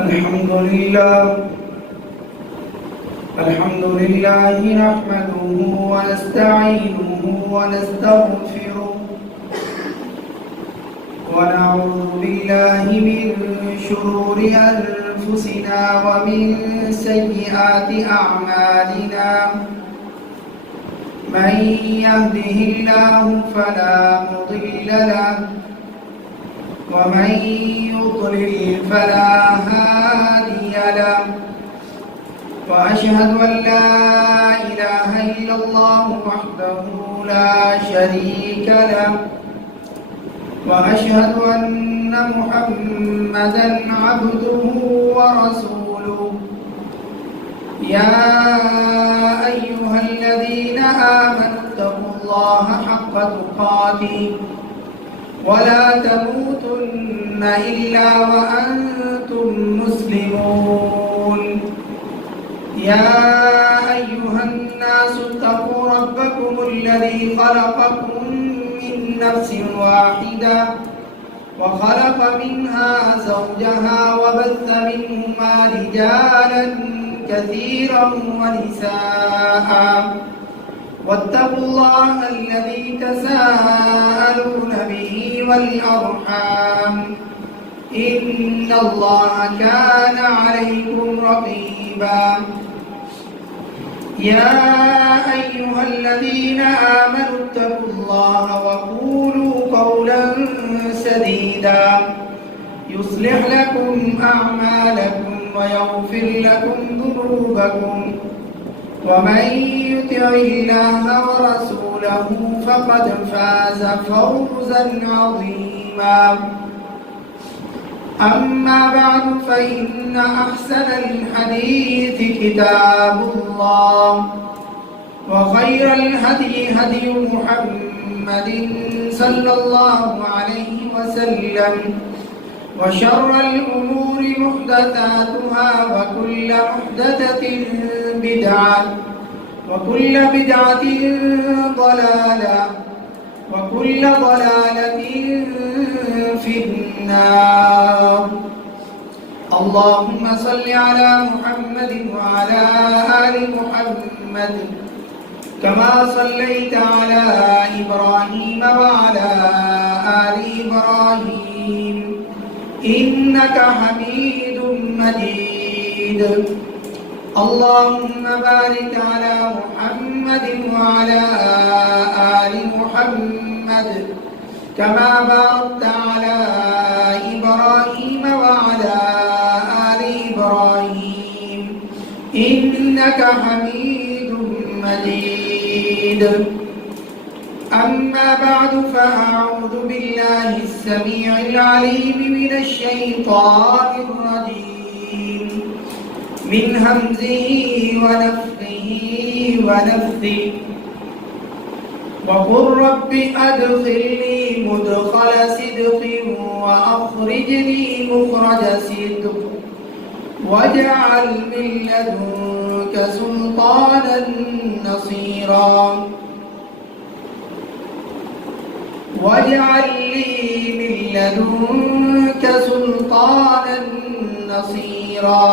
الحمد لله نحمده ونستعينه ونستغفره ونعوذ بالله من شرور أنفسنا ومن سيئات أعمالنا من يهده الله فلا مضل له ومن يضلل فلا هادي له وأشهد أن لا إله إلا الله وحده لا شريك له وأشهد أن محمدا عبده ورسوله يا أيها الذين آمنوا اتقوا الله حق تقاته ولا تموتن إلا وأنتم مسلمون يا أيها الناس اتقوا ربكم الذي خلقكم من نفس واحدة وخلق منها زوجها وبث منهما رجالا كثيرا ونساء واتقوا الله الذي تساءلون به والأرحام إن الله كان عليكم رقيبا يا أيها الذين آمنوا اتقوا الله وقولوا قولا سديدا يصلح لكم أعمالكم ويغفر لكم ذنوبكم ومن يطع الله ورسوله فقد فاز فوزا عظيما أما بعد فإن أحسن الحديث كتاب الله وخير الهدي هدي محمد صلى الله عليه وسلم وشر الأمور محدثاتها وكل محدثة بدعة وكل بدعة ضلالة وكل ضلالة في النار اللهم صل على محمد وعلى آل محمد كما صليت على إبراهيم وعلى آل إبراهيم إنك حميد مجيد اللهم بارك على محمد وعلى آل محمد كما باركت على إبراهيم وعلى آل إبراهيم إنك حميد مجيد أما بعد فأعوذ بالله السميع العليم من الشيطان الرجيم من همزه ونفخه ونفثه وقل رب أدخلني مدخل صدق وأخرجني مخرج صدق واجعل من لدنك سلطانا نصيرا واجعل لي من لدنك سلطانا نصيرا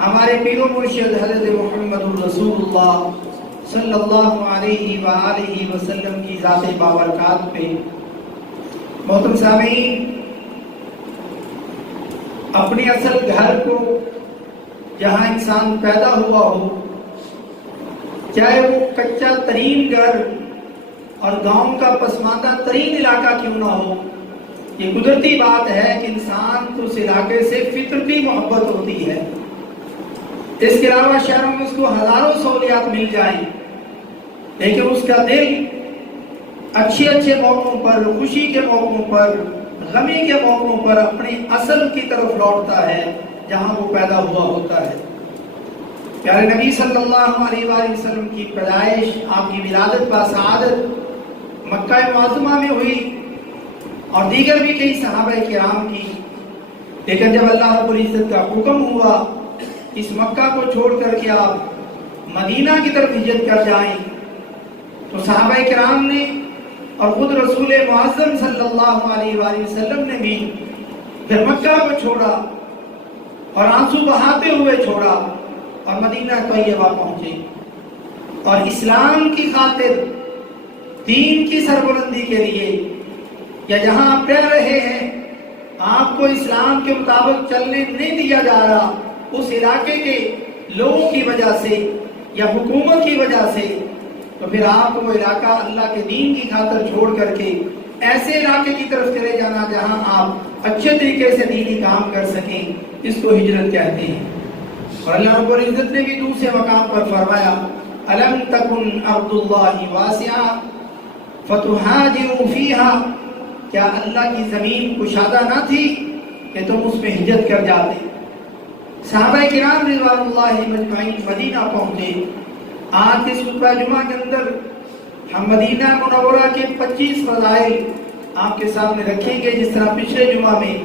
ہمارے پیر و مرشد حضرت محمد رسول اللہ صلی اللہ علیہ وآلہ وسلم کی ذات بابرکات پہ۔ محترم سامعین، اپنے اصل گھر کو جہاں انسان پیدا ہوا ہو، چاہے وہ کچا ترین گھر اور گاؤں کا پسماندہ ترین علاقہ کیوں نہ ہو، یہ قدرتی بات ہے کہ انسان کو اس علاقے سے فطرتی محبت ہوتی ہے۔ اس کے علاوہ شہروں میں اس کو ہزاروں سہولیات مل جائیں، لیکن اس کا دل اچھے موقعوں پر، خوشی کے موقعوں پر، غمی کے موقعوں پر اپنے اصل کی طرف لوٹتا ہے جہاں وہ پیدا ہوا ہوتا ہے۔ پیارے نبی صلی اللہ علیہ وآلہ وسلم کی پیدائش، آپ کی ولادت باسعادت مکہ معظمہ میں ہوئی اور دیگر بھی کئی صحابہ کرام کی، لیکن جب اللہ رب العزت کا حکم ہوا اس مکہ کو چھوڑ کر کے آپ مدینہ کی طرف ہجرت کر جائیں، تو صحابہ کرام نے اور خود رسول معظم صلی اللہ علیہ وآلہ وسلم نے بھی پھر مکہ کو چھوڑا اور آنسو بہاتے ہوئے چھوڑا اور مدینہ طیبہ پہنچے، اور اسلام کی خاطر، دین کی سربلندی کے لیے، یا جہاں آپ رہ رہے ہیں آپ کو اسلام کے مطابق چلنے نہیں دیا جا رہا، اس علاقے کے لوگوں کی وجہ سے یا حکومت کی وجہ سے، تو پھر آپ وہ علاقہ اللہ کے دین کی خاطر چھوڑ کر کے ایسے علاقے کی طرف چلے جانا جہاں آپ اچھے طریقے سے دینی کام کر سکیں، اس کو ہجرت کہتے ہیں۔ اور اللہ رب العزت نے بھی دوسرے مقام پر فرمایا أَلَمْ تَكُنْ أَرْضُ اللَّهِ وَاسِعَةً فَتُهَاجِرُوا فِيهَا، کیا اللہ کی زمین کشادہ نہ تھی کہ تم اس میں ہجرت کر جاتے؟ صحابہ کرام رضوان اللہ مجمعین مدینہ پہنچے۔ آج کے خطبہ جمعہ کے اندر ہم مدینہ منورہ کے 25 فضائل آپ کے سامنے رکھیں گے، جس طرح پچھلے جمعہ میں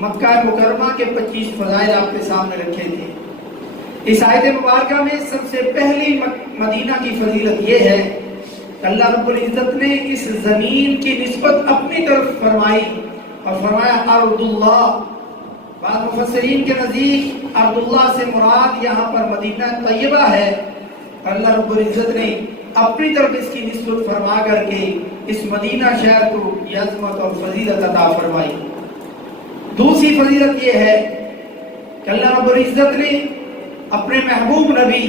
مکہ مکرمہ کے 25 فضائل آپ کے سامنے رکھے تھے۔ اس آیت مبارکہ میں سب سے پہلی مدینہ کی فضیلت یہ ہے کہ اللہ رب العزت نے اس زمین کی نسبت اپنی طرف فرمائی اور فرمایا ارض اللہ۔ بعض مفسرین کے نزدیک ارض اللہ سے مراد یہاں پر مدینہ طیبہ ہے۔ اللہ رب العزت نے اپنی طرف اس کی نسبت فرما کر کے اس مدینہ شہر کو یہ عظمت اور فضیلت عطا فرمائی۔ دوسری فضیلت یہ ہے کہ اللہ رب العزت نے اپنے محبوب نبی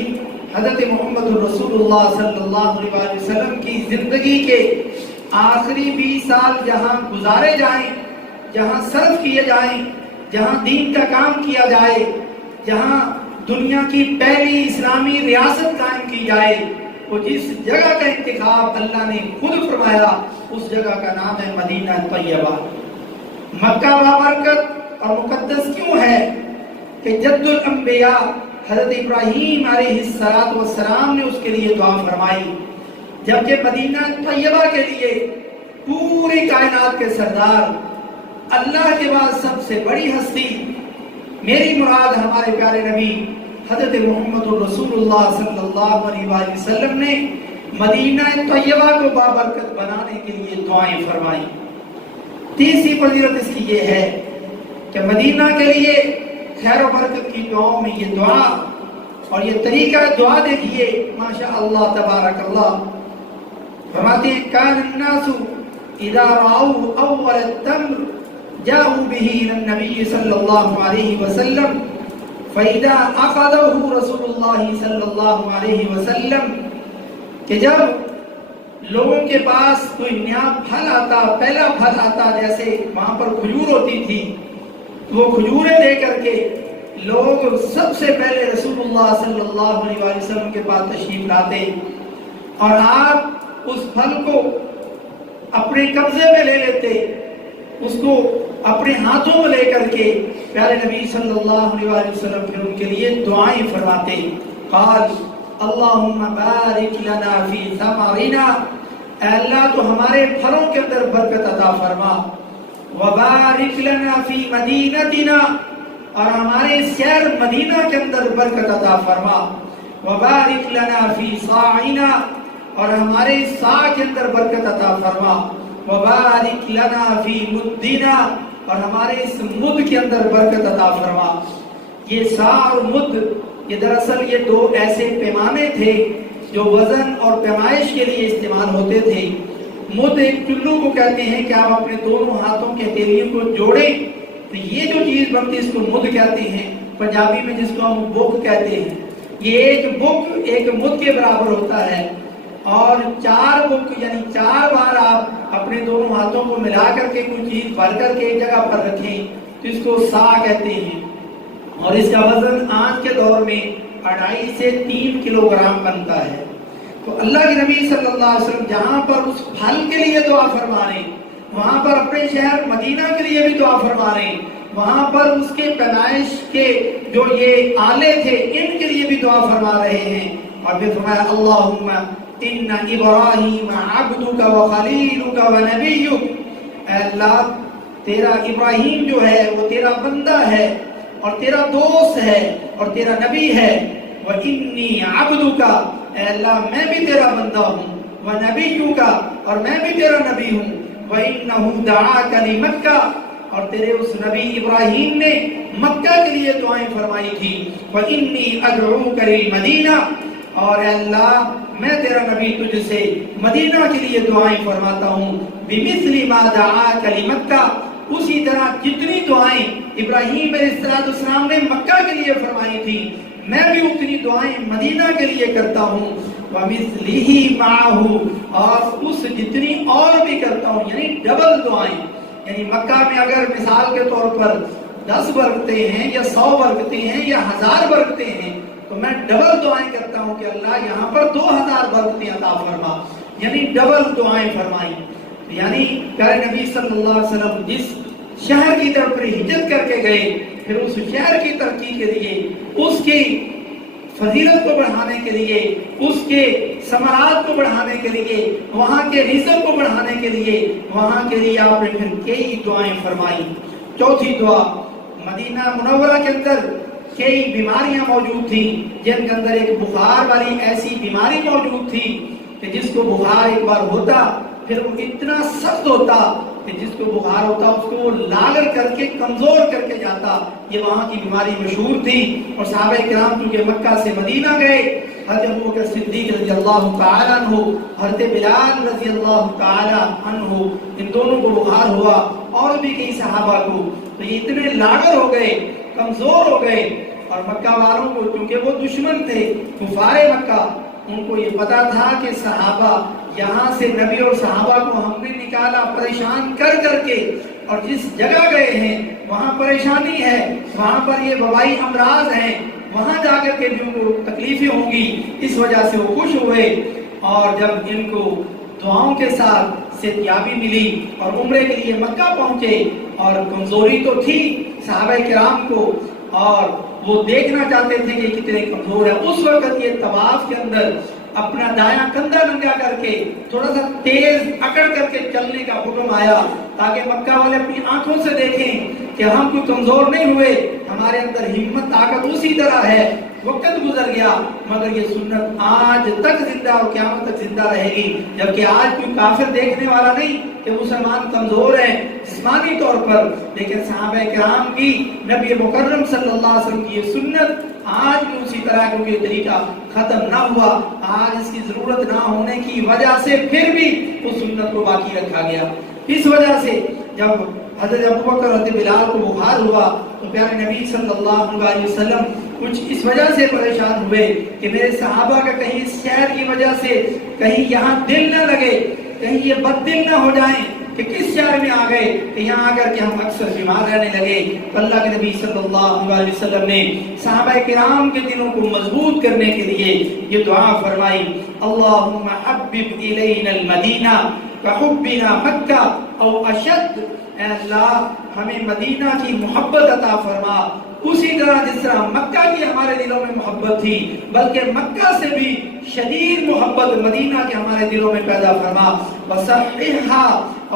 حضرت محمد رسول اللہ صلی اللہ علیہ وسلم کی زندگی کے آخری 20 سال جہاں گزارے جائیں، جہاں صرف کیے جائیں، جہاں دین کا کام کیا جائے، جہاں دنیا کی پہلی اسلامی ریاست قائم کی جائے، وہ جس جگہ کا انتخاب اللہ نے خود فرمایا اس جگہ کا نام ہے مدینہ طیبہ۔ مکہ بابرکت اور مقدس کیوں ہے کہ جد الانبیاء حضرت ابراہیم علیہ السلام نے اس کے لیے دعا فرمائی، جبکہ مدینہ طیبہ کے لیے پوری کائنات کے سردار، اللہ کے بعد سب سے بڑی ہستی، میری مراد ہمارے پیارے نبی حضرت محمد رسول اللہ صلی اللہ علیہ وآلہ وسلم نے مدینہ طیبہ کو بابرکت بنانے کے لیے دعائیں فرمائی۔ تیسری فضیلت اس کی یہ ہے کہ مدینہ کے لیے خیر و برکت کی دعاؤں میں یہ دعا اور یہ طریقہ دعا دیکھیے، ماشاء اللہ تبارک اللہ۔ فرماتے ہیں کان الناس اذا رأوا اول التمر جاءوا به الى النبي صلی اللہ علیہ وسلم فاذا اخذه رسول اللہ صلی اللہ علیہ وسلم، کہ جب لوگوں کے پاس کوئی نیا پھل آتا، پہلا پھل آتا، جیسے وہاں پر کھجور ہوتی تھی، وہ کھجوریں دے کر کے لوگ سب سے پہلے رسول اللہ صلی اللہ علیہ وسلم کے پاس تشریف لاتے اور آپ اس پھل کو اپنے قبضے میں لے لیتے، اس کو اپنے ہاتھوں میں لے کر کے پیارے نبی صلی اللہ علیہ وسلم پھر ان کے لیے دعائیں فرماتے۔ قال اللہم بارک لنا فی ثمرنا، اے اللہ تو ہمارے پھلوں کے اندر برکت عطا فرما، وبارک لنا فی مدینتنا، اور ہمارے شہر مدینہ کے اندر برکت عطا فرما، وبارک لنا فی صاعنا، اور ہمارے سا کے اندر برکت عطا فرما، وبارک لنا فی مدنا، اور ہمارے اس مد کے اندر برکت عطا فرما۔ یہ سا اور مد یہ دراصل یہ دو ایسے پیمانے تھے جو وزن اور پیمائش کے لیے استعمال ہوتے تھے۔ مد ایک چلو کو کہتے ہیں کہ آپ اپنے دونوں ہاتھوں کے ہتھیلیوں کو جوڑیں تو یہ جو چیز بنتی ہے اس کو مد کہتے ہیں، پنجابی میں جس کو ہم بک کہتے ہیں۔ یہ ایک بک ایک مد کے برابر ہوتا ہے، اور 4 بک یعنی 4 بار آپ اپنے دونوں ہاتھوں کو ملا کر کے کوئی چیز بھر کر کے ایک جگہ پر رکھیں تو اس کو سا کہتے ہیں، اور اس کا وزن آج کے دور میں 2.5 سے 3 کلو گرام بنتا ہے۔ تو اللہ کے نبی صلی اللہ علیہ وسلم جہاں پر اس پھل کے لیے دعا فرما رہے ہیں، وہاں پر اپنے شہر مدینہ کے لیے بھی دعا فرما رہے ہیں، وہاں پر اس کے پیمائش کے جو یہ آلے تھے ان کے لیے بھی دعا فرما رہے ہیں، اور پھر فرمایا اللہم ان ابراہیم عبدک و خلیلک و نبیک، اے اللہ تیرا ابراہیم جو ہے وہ تیرا بندہ ہے اور تیرا دوست ہے اور تیرا نبی ہے، وَإِنِّي عَبْدُكَ اے اللہ میں بھی تیرا بندہ ہوں، وَنَبِيُّكَ اور میں بھی تیرا نبی ہوں، وَإِنَّهُ دَعَاكَ لِمَكَّةَ اور تیرے اس نبی ابراہیم نے مکہ کے لیے دعائیں فرمائی تھی، وَإِنِّي أَدْعُوكَ لِلْمَدِينَةِ اور اے اللہ میں تیرا نبی تجھ سے مدینہ کے لیے دعائیں فرماتا ہوں، بِمِثْلِ مَا دَعَاكَ لِمَكَّةَ اسی طرح جتنی دعائیں ابراہیم علیہ السلام نے مکہ کے لیے فرمائی تھی میں بھی اتنی دعائیں مدینہ کے لیے کرتا ہوں، وَمِثْلِهِ مَعَهُ اور اس جتنی اور بھی کرتا ہوں، یعنی ڈبل دعائیں۔ یعنی مکہ میں اگر مثال کے طور پر 10 برکتیں ہیں یا 100 برکتیں ہیں یا 1000 برکتیں ہیں تو میں ڈبل دعائیں کرتا ہوں کہ اللہ یہاں پر 2000 برکتیں عطا فرما، یعنی ڈبل دعائیں فرمائیں۔ یعنی پیارے نبی صلی اللہ علیہ وسلم جس شہر کی طرف ہجرت کر کے گئے، پھر اس شہر کی ترقی کے لیے، اس کی فضیلت کو بڑھانے کے لیے، اس کے ثمرات کو بڑھانے کے لیے، وہاں کے رزق کو بڑھانے کے لیے، وہاں کے لیے آپ نے پھر کئی دعائیں فرمائی۔ چوتھی دعا، مدینہ منورہ کے اندر کئی بیماریاں موجود تھیں جن کے اندر ایک بخار والی ایسی بیماری موجود تھی کہ جس کو بخار ایک بار ہوتا پھر وہ اتنا سخت ہوتا کہ جس کو بخار ہوتا اس کو وہ لاغر کر کے کمزور کر کے جاتا۔ یہ وہاں کی بیماری مشہور تھی، اور صحابہ کرام چونکہ مکہ سے مدینہ گئے، حضرت ابوبکر صدیق رضی اللہ تعالیٰ عنہ، حضرت بلال رضی اللہ تعالیٰ عنہ، ان دونوں کو بخار ہوا اور بھی کئی صحابہ کو، تو یہ اتنے لاغر ہو گئے، کمزور ہو گئے، اور مکہ والوں کو چونکہ وہ دشمن تھے کفار مکہ، ان کو یہ پتا تھا کہ صحابہ یہاں سے نبی اور صحابہ کو ہم نے نکالا پریشان کر کر کے، اور جس جگہ گئے ہیں وہاں پریشانی ہے، وہاں پر یہ وبائی امراض ہیں، وہاں جا کر کے بھی ان کو تکلیفیں ہوں گی، اس وجہ سے وہ خوش ہوئے، اور جب ان کو دعاؤں کے ساتھ صحتیابی ملی اور عمرے کے لیے مکہ پہنچے، اور کمزوری تو تھی صحابہ کرام کو اور وہ دیکھنا چاہتے تھے کہ کتنے کمزور ہے، اس وقت یہ طواف کے اندر اپنا دایاں کندھا ننگا کر کے تھوڑا سا تیز اکڑ کر کے چلنے کا حکم آیا، تاکہ مکہ والے اپنی آنکھوں سے دیکھیں کہ ہم کوئی کمزور نہیں ہوئے، ہمارے اندر ہمت طاقت اسی طرح ہے۔ وقت گزر گیا مگر یہ سنت آج تک زندہ اور قیامت تک زندہ رہے گی، جبکہ آج کوئی کافر دیکھنے والا نہیں کہ مسلمان کمزور ہیں جسمانی طور پر، لیکن صحابہ کرام کی نبی مکرم صلی اللہ علیہ وسلم کی یہ سنت آج بھی اسی طرح، کیونکہ یہ طریقہ ختم نہ ہوا، آج اس کی ضرورت نہ ہونے کی وجہ سے پھر بھی اس سنت کو باقی رکھا گیا۔ اس وجہ سے جب حضرت ابوبکر حضرت بلال کو بخار ہوا تو پیارے نبی صلی اللہ علیہ وسلم کچھ اس وجہ سے پریشان ہوئے کہ میرے صحابہ کا کہیں اس شہر کی وجہ سے کہیں یہاں دل نہ لگے، کہیں یہ بد دل نہ ہو جائیں کہ کس شہر میں آ گئے کہ یہاں آ کر کے ہم اکثر بیمار رہنے لگے۔ اللہ کے نبی صلی اللہ علیہ وسلم نے صحابہ کرام کے دلوں کو مضبوط کرنے کے لیے یہ دعا فرمائی، اللہم حبب الینا المدینہ کحبنا مکہ او اشد، اے اللہ ہمیں مدینہ کی محبت عطا فرما، اسی طرح جس طرح مکہ کی ہمارے دلوں میں محبت تھی بلکہ مکہ سے بھی شدید محبت مدینہ کے ہمارے دلوں میں پیدا فرما، وصححھا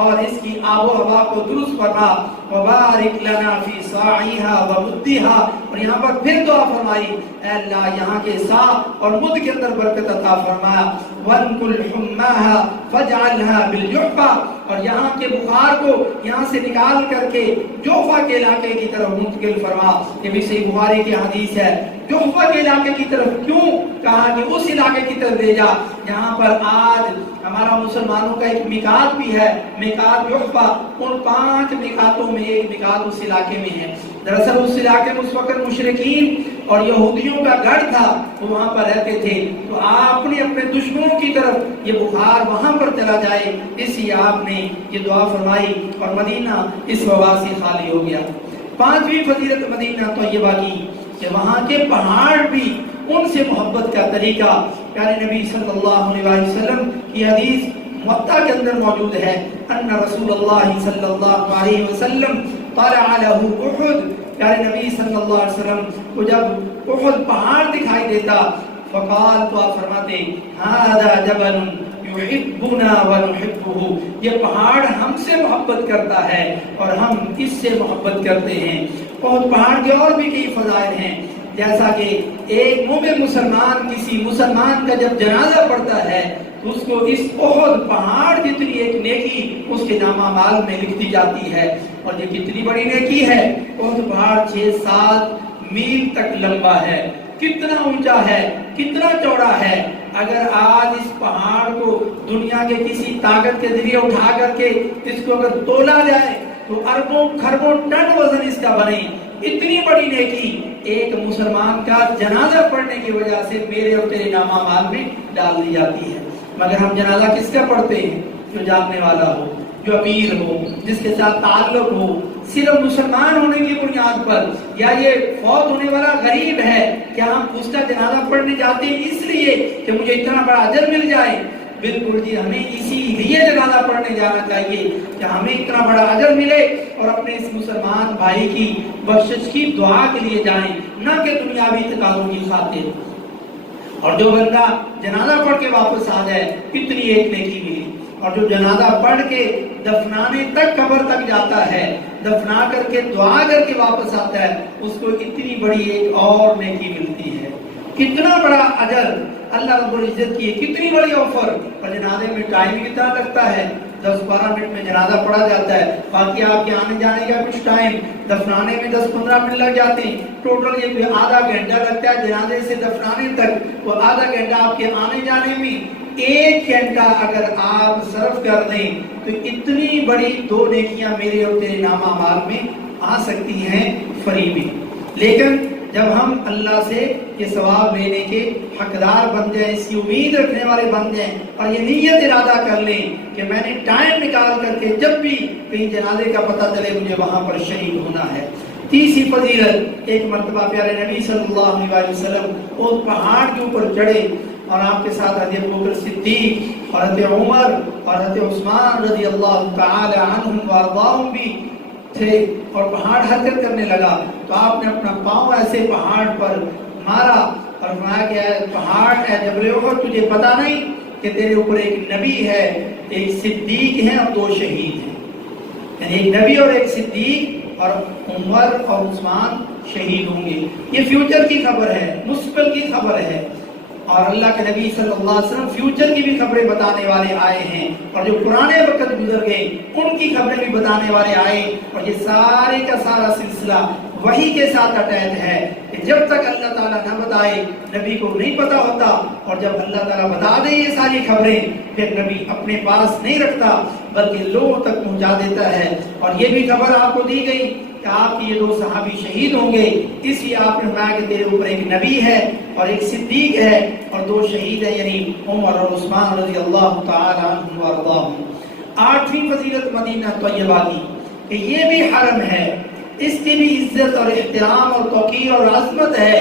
اور اس کی آب و ہوا کو درست فرما، وبارک لنا فی صاعھا ومدھا اور یہاں پر پھر دعا فرمائی اے اللہ یہاں کے سا اور مد کے اندر برکت عطا فرما، وانقل حماھا فاجعلھا بالجحفہ اور یہاں کے بخار کو یہاں سے نکال کر کے جوفہ کے علاقے کی طرف منتقل فرما۔ یہ بھی صحیح بخاری کی حدیث ہے۔ جوفہ کے علاقے کی طرف کیوں کہا کہ اس علاقے کی طرف بھیجا جہاں پر آج ہمارا مسلمانوں کا ایک میقات بھی ہے، میقات جوفہ، ان 5 میقاتوں میں ایک میقات اس علاقے میں ہے۔ دراصل اس علاقے میں اس وقت مشرکین اور یہودیوں کا گھر تھا، وہ وہاں پر رہتے تھے، تو آپ نے اپنے دشمنوں کی طرف یہ بخار وہاں پر چلا جائے، اس لیے آپ نے یہ دعا فرمائی اور مدینہ اس وبا سے خالی ہو گیا۔ 5ویں فضیلت مدینہ طیبہ کی کہ وہاں کے پہاڑ بھی ان سے محبت کا طریقہ، پیارے نبی صلی اللہ علیہ وسلم کی حدیث موطا کے اندر موجود ہے، ان رسول اللہ صلی اللہ علیہ وسلم طلع له احد، پیارے نبی صلی اللہ علیہ وسلم کو جب احد پہاڑ دکھائی دیتا فقال تو آپ فرماتے هذا جبل يحبنا ونحبه، یہ پہاڑ ہم سے محبت کرتا ہے اور ہم اس سے محبت کرتے ہیں۔ اور پہاڑ کے اور بھی کئی فضائل ہیں، جیسا کہ ایک مومن مسلمان کسی مسلمان کا جب جنازہ پڑھتا ہے تو اس کو اس احد پہاڑ جتنی ایک نیکی اس کے نامہ اعمال میں لکھی جاتی ہے، اور یہ کتنی بڑی نیکی ہے۔ احد پہاڑ 6-7 میل تک لمبا ہے، کتنا اونچا ہے، کتنا چوڑا ہے۔ اگر آج اس پہاڑ کو دنیا کے کسی طاقت کے ذریعے اٹھا کر کے اس کو اگر تولا جائے تو اربوں خربوں ٹن وزن اس کا بنے۔ اتنی بڑی نیکی ایک مسلمان کا جنازہ پڑھنے کی وجہ سے میرے اور تیرے نامہ اعمال میں ڈال دی جاتی ہے۔ مگر ہم جنازہ کس کا پڑھتے ہیں؟ جو جاننے والا ہو، جو امیر ہو، جس کے ساتھ تعلق ہو، صرف مسلمان ہونے کی بنیاد پر، یا یہ فوت ہونے والا غریب ہے کیا ہم اس کا جنازہ پڑھنے جاتے ہیں اس لیے کہ مجھے اتنا بڑا اجر مل جائے؟ بالکل جی، ہمیں اسی لیے جنازہ پڑھنے جانا چاہیے کہ ہمیں اتنا بڑا اجر ملے اور اپنے اس مسلمان بھائی کی بخشش کی دعا کے لیے جائیں، نہ کہ دنیاوی تقاضوں کی خاطر۔ اور جو بندہ جنازہ پڑھ کے واپس آ جائے اتنی ایک نیکی ملی، اور جو جنازہ پڑھ کے دفنانے تک قبر تک جاتا ہے، دفنا کر کے دعا کر کے واپس آتا ہے، اس کو اتنی بڑی ایک اور نیکی ملتی ہے۔ کتنا بڑا اجر اللہ رب العزت کی، کتنی بڑی آفر۔ اور جنازے میں ٹائم کتنا لگتا ہے؟ 10-12 منٹ میں جنازہ پڑھا جاتا ہے، باقی آپ کے آنے جانے کا کچھ ٹائم، دفنانے میں 10-15 منٹ لگ جاتے ہیں، ٹوٹل یہ آدھا گھنٹہ لگتا ہے جنازے سے دفنانے تک، تو آدھا گھنٹہ آپ کے آنے جانے میں 1 گھنٹہ اگر آپ صرف کر دیں تو اتنی بڑی 2 نیکیاں میرے اور تیرے نامہ اعمال میں آ سکتی ہیں فری میں۔ لیکن جب ہم اللہ سے یہ ثواب لینے کے حقدار بن جائیں، اس کی امید رکھنے والے بن جائیں، اور یہ نیت ارادہ کر لیں کہ میں نے ٹائم نکال کر کے جب بھی کہیں جنازے کا پتہ چلے مجھے وہاں پر شہید ہونا ہے۔ تیسری فضیلت، ایک مرتبہ پیارے نبی صلی اللہ علیہ وسلم اس پہاڑ کے اوپر چڑھے اور آپ کے ساتھ حضرت ابوبکر صدیق اور حضرت عمر اور حضرت عثمان رضی اللہ تعالی عنہم وارضاہم بھی تھے، اور پہاڑ حرکت کرنے لگا تو آپ نے اپنا پاؤں ایسے پہاڑ پر مارا اور فرمایا کہ پہاڑ اے جبل احد، تجھے پتا نہیں کہ تیرے اوپر ایک نبی ہے، ایک صدیق ہے اور 2 شہید ہیں، یعنی ایک نبی اور ایک صدیق، اور عمر اور عثمان شہید ہوں گے۔ یہ فیوچر کی خبر ہے، مستقبل کی خبر ہے، اور اللہ کے نبی صلی اللہ علیہ وسلم فیوچر کی بھی خبریں بتانے والے آئے ہیں، اور جو پرانے وقت گزر گئے ان کی خبریں بھی بتانے والے آئے، اور یہ سارے کا سارا سلسلہ وحی کے ساتھ اٹیچ ہے کہ جب تک اللہ تعالیٰ نہ بتائے نبی کو نہیں پتا ہوتا، اور جب اللہ تعالیٰ بتا دے یہ ساری خبریں پھر نبی اپنے پاس نہیں رکھتا بلکہ لوگوں تک پہنچا دیتا ہے۔ اور یہ بھی خبر آپ کو دی گئی کہ آپ کی یہ 2 صحابی شہید ہوں گے، اس لیے آپ نے فرمایا کہ تیرے اوپر ایک نبی ہے اور ایک صدیق ہے اور 2 شہید ہیں، یعنی عمر اور عثمان رضی اللہ تعالی عنہم وارضاہم۔ 8ویں فضیلت مدینہ طیبہ کی کہ یہ بھی حرم ہے، اس کی بھی عزت اور احترام اور توقیر اور عظمت ہے،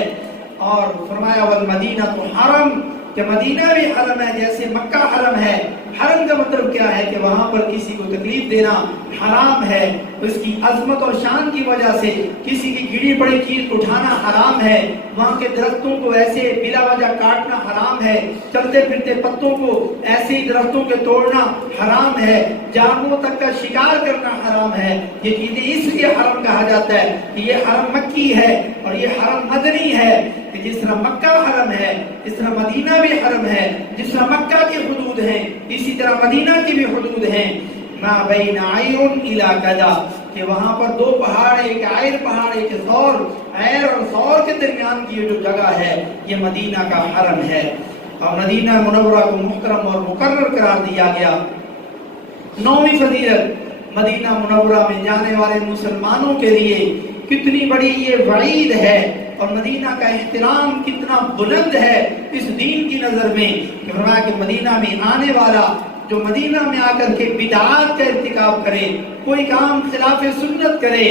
اور فرمایا والمدینہ حرم کہ مدینہ بھی حرم ہے جیسے مکہ حرم ہے۔ حرم کا مطلب کیا ہے کہ وہاں پر کسی کو تکلیف دینا حرام ہے، اس کی عظمت اور شان کی وجہ سے کسی کی گری پڑی چیز اٹھانا حرام ہے، وہاں کے درختوں کو ایسے بلا وجہ کاٹنا حرام ہے، چلتے پھرتے پتوں کو ایسے ہی درختوں کے توڑنا حرام ہے، جانوروں تک کا شکار کرنا حرام ہے۔ یہ چیزیں اس لیے حرم کہا جاتا ہے کہ یہ حرم مکی ہے اور یہ حرم مدنی ہے، کہ جس طرح مکہ حرم ہے اس طرح مدینہ بھی حرم ہے، جس طرح مکہ کی حدود ہیں اسی طرح مدینہ کی بھی حدود ہیں۔ ما بین عیر الی کذا، کہ وہاں پر دو پہاڑ، ایک عیر پہاڑ ایک ثور، عیر اور ثور کے درمیان کی یہ جو جگہ ہے یہ مدینہ کا حرم ہے، اور مدینہ منورہ کو محترم اور مقرر قرار دیا گیا۔ نویں فضیلت، مدینہ منورہ میں جانے والے مسلمانوں کے لیے کتنی بڑی یہ وعید ہے اور مدینہ کا احترام کتنا بلند ہے اس دین کی نظر میں، کہ فرمایا کہ مدینہ میں آنے والا جو مدینہ میں آ کر کے بدعات کا ارتکاب کرے، کوئی کام خلاف سنت کرے،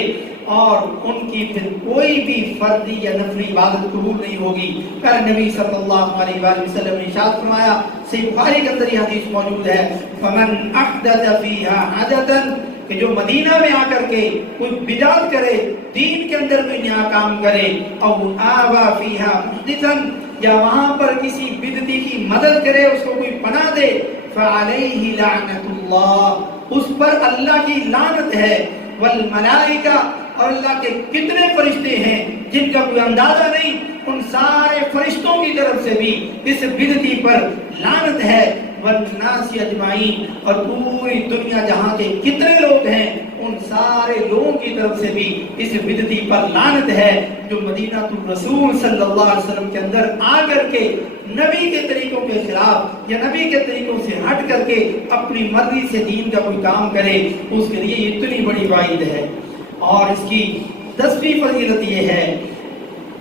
اور ان کی پھر کوئی بھی فردی یا نفلی عبادت قبول نہیں ہوگی۔ پھر نبی صلی اللہ علیہ وآلہ وسلم نے ارشاد فرمایا، صحیح بخاری کے اندر یہ حدیث موجود ہے، فمن احدث فیہا حدثا، کہ جو مدینہ میں آ کر کے کوئی بدعت کرے، دین کے اندر کوئی نیا کام کرے، او آوا فیہا محدثا، یا وہاں پر کسی بدعتی کی مدد کرے، اس کو کوئی پناہ دے، فعلیہ لعنت اللہ، اس پر اللہ کی لعنت ہے، والملائکہ، اور اللہ کے کتنے فرشتے ہیں جن کا کوئی اندازہ نہیں، ان سارے فرشتوں کی طرف سے بھی اس بدعتی پر لعنت ہے، والناس اجمعین، اور پوری دنیا جہاں کے کتنے لوگ ہیں ان سارے لوگوں کی طرف سے بھی اس بدعتی پر لعنت ہے، جو مدینہ الرسول صلی اللہ علیہ وسلم کے اندر آ کر کے نبی کے طریقوں کے خلاف یا نبی کے طریقوں سے ہٹ کر کے اپنی مرضی سے دین کا کوئی کام کرے، اس کے لیے اتنی بڑی وعید ہے۔ اور اس کی 10ویں فضیلت یہ ہے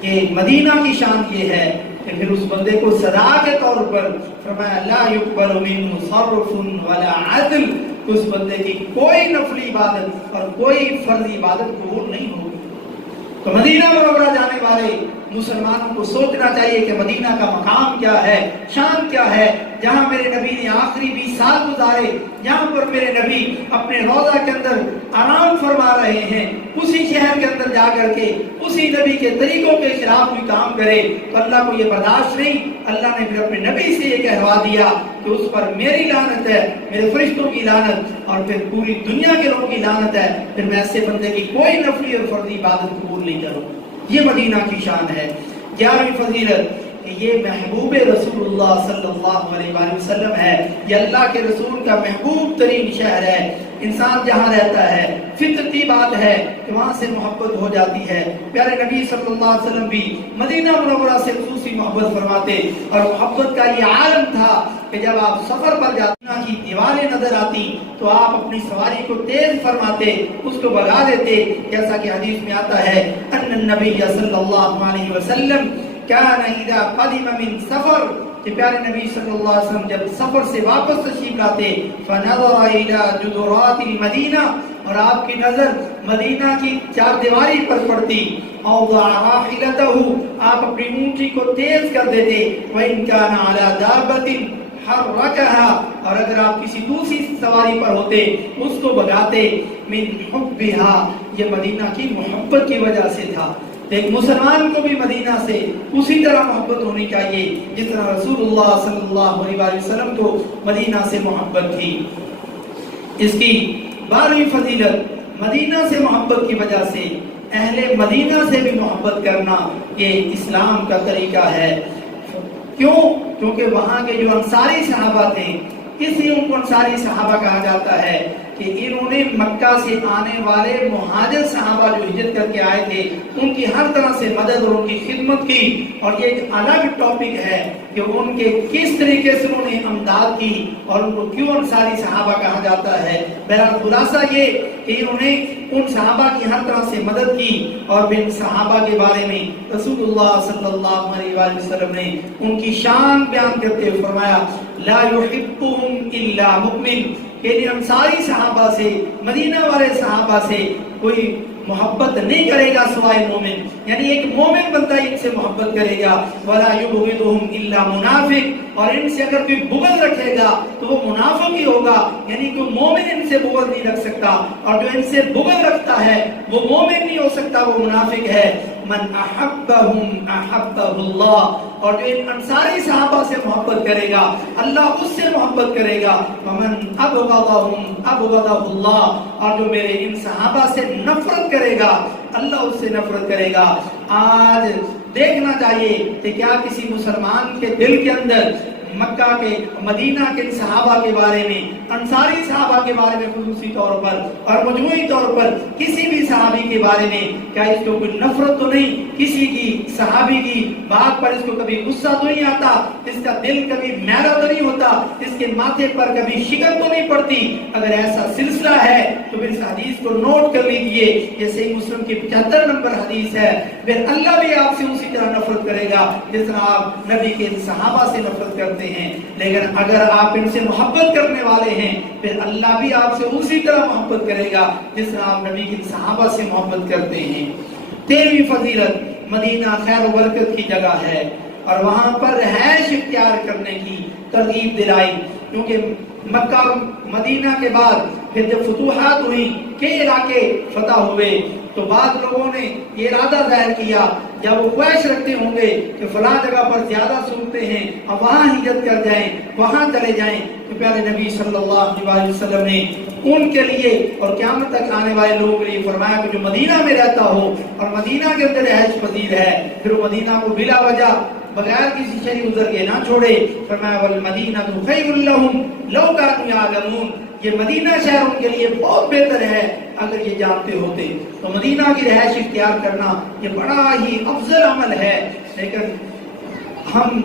کہ مدینہ کی شان یہ ہے کہ پھر اس بندے کو سزا کے طور پر فرمایا لا یقبل منہ صرف ولا عدل، اس بندے کی کوئی نفلی عبادت اور کوئی فرضی عبادت قبول نہیں ہوگی۔ تو مدینہ منورہ جانے والے مسلمانوں کو سوچنا چاہیے کہ مدینہ کا مقام کیا ہے، شان کیا ہے، جہاں میرے نبی نے آخری 20 سال گزارے، جہاں پر میرے نبی اپنے روضہ کے اندر آرام فرما رہے ہیں، اسی شہر کے اندر جا کر کے اسی نبی کے طریقوں کے خلاف کوئی کام کرے تو اللہ کو یہ برداشت نہیں۔ اللہ نے پھر اپنے نبی سے یہ کہوا دیا کہ اس پر میری لعنت ہے، میرے فرشتوں کی لعنت، اور پھر پوری دنیا کے لوگوں کی لعنت ہے، پھر میں ایسے بندے کی کوئی نفلی اور فرضی عبادت قبول نہیں کروں۔ یہ مدینہ کی شان ہے۔ 11ویں فضیلت کہ یہ محبوب رسول اللہ صلی اللہ علیہ وآلہ وسلم ہے، یہ اللہ کے رسول کا محبوب ترین شہر ہے۔ انسان جہاں رہتا ہے فطرتی بات ہے کہ وہاں سے محبت ہو جاتی ہے۔ پیارے نبی صلی اللہ علیہ وسلم بھی مدینہ منورہ سے خصوصی محبت فرماتے، اور محبت کا یہ عالم تھا کہ جب آپ سفر پر جاتے کی دیواریں نظر آتی تو آپ اپنی سواری کو تیز فرماتے، اس کو بھگا دیتے، جیسا کہ حدیث میں آتا ہے ان النبی صلی اللہ علیہ وسلم کان اذا قدم من سفر، کہ پیارے نبی صلی اللہ علیہ وسلم جب سفر سے واپس تشریف لاتے فنظر الى جدرات المدینہ، اور آپ کی نظر مدینہ کی چار دیواری پر پڑتی، اوضع راحلتہ، آپ اپنی اونٹی کو تیز کر دیتے، وان کان علی دابۃ حرکها، اور اگر آپ کسی دوسری سواری پر ہوتے اس کو بھگاتے، من حبها، یہ مدینہ کی محبت کی وجہ سے تھا۔ ایک مسلمان کو بھی مدینہ سے اسی طرح محبت ہونی چاہیے جس طرح رسول اللہ صلی اللہ علیہ وسلم کو مدینہ سے محبت تھی۔ اس کی 12ویں فضیلت، مدینہ سے محبت کی وجہ سے اہل مدینہ سے بھی محبت کرنا یہ اسلام کا طریقہ ہے۔ کیوں؟ کیونکہ وہاں کے جو انصاری صحابہ تھے، اس لیے ان کو انصاری صحابہ کہا جاتا ہے کہ انہوں نے مکہ سے آنے والے مہاجر صحابہ جو ہجرت کر کے آئے تھے ان کی ہر طرح سے مدد اور ان کی خدمت کی، اور یہ ایک الگ ٹاپک ہے کہ ان کے کس طریقے سے انہوں نے امداد کی اور ان کو کیوں انصاری صحابہ کہا جاتا ہے۔ بہرحال خلاصہ یہ کہ انہوں نے ان صحابہ کی ہر طرح سے مدد کی، اور پھر صحابہ کے بارے میں رسول اللہ صلی اللہ علیہ وآلہ وسلم نے ان کی شان بیان کرتے ہوئے فرمایا لا يحبهم الا مؤمن، کہ انصاری صحابہ سے، مدینہ والے صحابہ سے کوئی محبت نہیں کرے گا سوائے مومن، یعنی ایک مومن بندہ ان سے محبت کرے گا. وَلَا يُبْغِضُهُمْ إِلَّا مُنَافِقٌ، اور ان سے اگر کوئی بغض رکھے گا تو وہ منافق ہی ہوگا، یعنی کوئی مومن ان سے بغض نہیں رکھ سکتا، اور جو ان سے بغض رکھتا ہے وہ مومن نہیں ہو سکتا، وہ منافق ہے. من احبهم احبه اللہ، اور جو ان انصاری صحابہ سے محبت کرے گا اللہ اس سے محبت کرے گا. ومن ابغضهم ابغضه اللہ، اور جو میرے ان صحابہ سے نفرت کرے گا اللہ اس سے نفرت کرے گا. آج دیکھنا چاہیے کہ کیا کسی مسلمان کے دل کے اندر مکہ کے مدینہ کے صحابہ کے بارے میں، انصاری صحابہ کے بارے میں خصوصی طور پر اور مجموعی طور پر کسی بھی صحابی کے بارے میں کیا اس کو کوئی نفرت تو نہیں، کسی کی صحابی کی بات پر اس کو کبھی غصہ تو نہیں آتا، اس کا دل کبھی میلا تو نہیں ہوتا، اس کے ماتھے پر کبھی شکن تو نہیں پڑتی؟ اگر ایسا سلسلہ ہے تو پھر اس حدیث کو نوٹ کر لیجئے، یہ صحیح مسلم کی 75 نمبر حدیث ہے. پھر اللہ بھی آپ سے اسی طرح نفرت کرے گا جس طرح آپ نبی کے صحابہ سے نفرت کرتے ہیں. لیکن اگر آپ ان سے محبت کرنے والے ہیں پھر اللہ بھی آپ سے اسی طرح محبت کرے گا جس طرح آپ نبی کے صحابہ سے محبت کرتے ہیں. 13ویں فضیلت، مدینہ خیر و برکت کی جگہ ہے اور وہاں پر رہائش اختیار کرنے کی ترغیب دلائی، کیونکہ مکہ اور مدینہ کے بعد پھر جب فتوحات ہوئی، کئی علاقے فتح ہوئے، تو بعض لوگوں نے یہ ارادہ ظاہر کیا یا وہ خواہش رکھتے ہوں گے کہ فلاں جگہ پر زیادہ صورتیں ہیں اب وہاں ہجرت کر جائیں، وہاں چلے جائیں. تو پیارے نبی صلی اللہ علیہ وسلم نے ان کے لیے اور قیامت تک آنے والے لوگوں کے لیے فرمایا کہ جو مدینہ میں رہتا ہو اور مدینہ کے اندر رہائش پذیر ہے پھر وہ مدینہ کو بلا وجہ بغیر کسی شرعی عذر کے نہ چھوڑے. فرمایا والمدینہ خیر لہم لو کانوا یعلمون، یہ مدینہ شہر ان کے لیے بہت بہتر ہے اگر یہ جانتے ہوتے. تو مدینہ کی رہائش اختیار کرنا یہ بڑا ہی افضل عمل ہے. لیکن ہم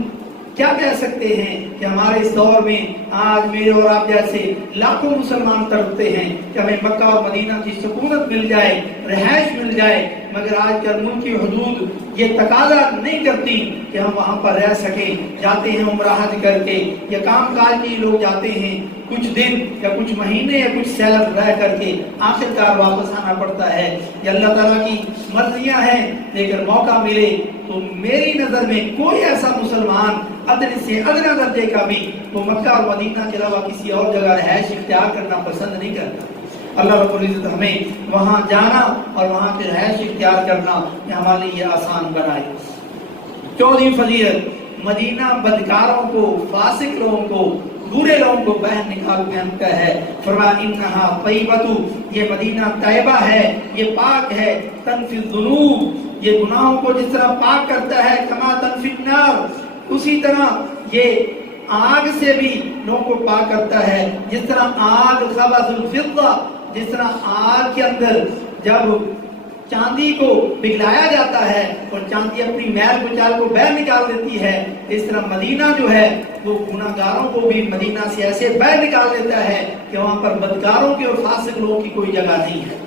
کیا کہہ سکتے ہیں کہ ہمارے اس دور میں آج میرے اور آپ جیسے لاکھوں مسلمان تڑپتے ہیں کہ ہمیں مکہ اور مدینہ کی سکونت مل جائے، رہائش مل جائے، مگر آج کل ملک کی حدود یہ تقاضا نہیں کرتی کہ ہم وہاں پر رہ سکیں. جاتے ہیں عمرہ حج کر کے یا کام کاج کے لوگ جاتے ہیں کچھ دن یا کچھ مہینے یا کچھ سال رہ کر کے آخرکار واپس آنا پڑتا ہے. یہ اللہ تعالیٰ کی مرضیاں ہیں، لیکن موقع ملے تو میری نظر میں کوئی ایسا مسلمان ادنی سے ادنا درجے کا بھی وہ مکہ اور مدینہ کے علاوہ کسی اور جگہ رہائش اختیار کرنا پسند نہیں کرتا. اللہ رب العزت ہمیں وہاں جانا اور وہاں کی رہائش اختیار کرنا یہ ہمارے لیے آسان بنائے. 14ویں فضیلت، مدینہ بدکاروں کو، فاسق لوگوں کو، برے لوگوں کو بہن نکال پہنتا ہے. فرمایا انہا طیبۃ، یہ مدینہ طیبہ ہے، یہ پاک ہے. تنفی الذنوب، یہ گناہوں کو جس طرح پاک کرتا ہے. کما تنفی النار، اسی طرح یہ آگ سے بھی لوگوں کو پاک کرتا ہے. جس طرح آگ خبث الفضہ، جس طرح آگ کے اندر جب چاندی کو پگھلایا جاتا ہے اور چاندی اپنی میل کچال کو باہر نکال دیتی ہے، اس طرح مدینہ جو ہے وہ گناہگاروں کو بھی مدینہ سے ایسے باہر نکال دیتا ہے کہ وہاں پر بدکاروں کی اور فاسق لوگوں کی کوئی جگہ نہیں ہے.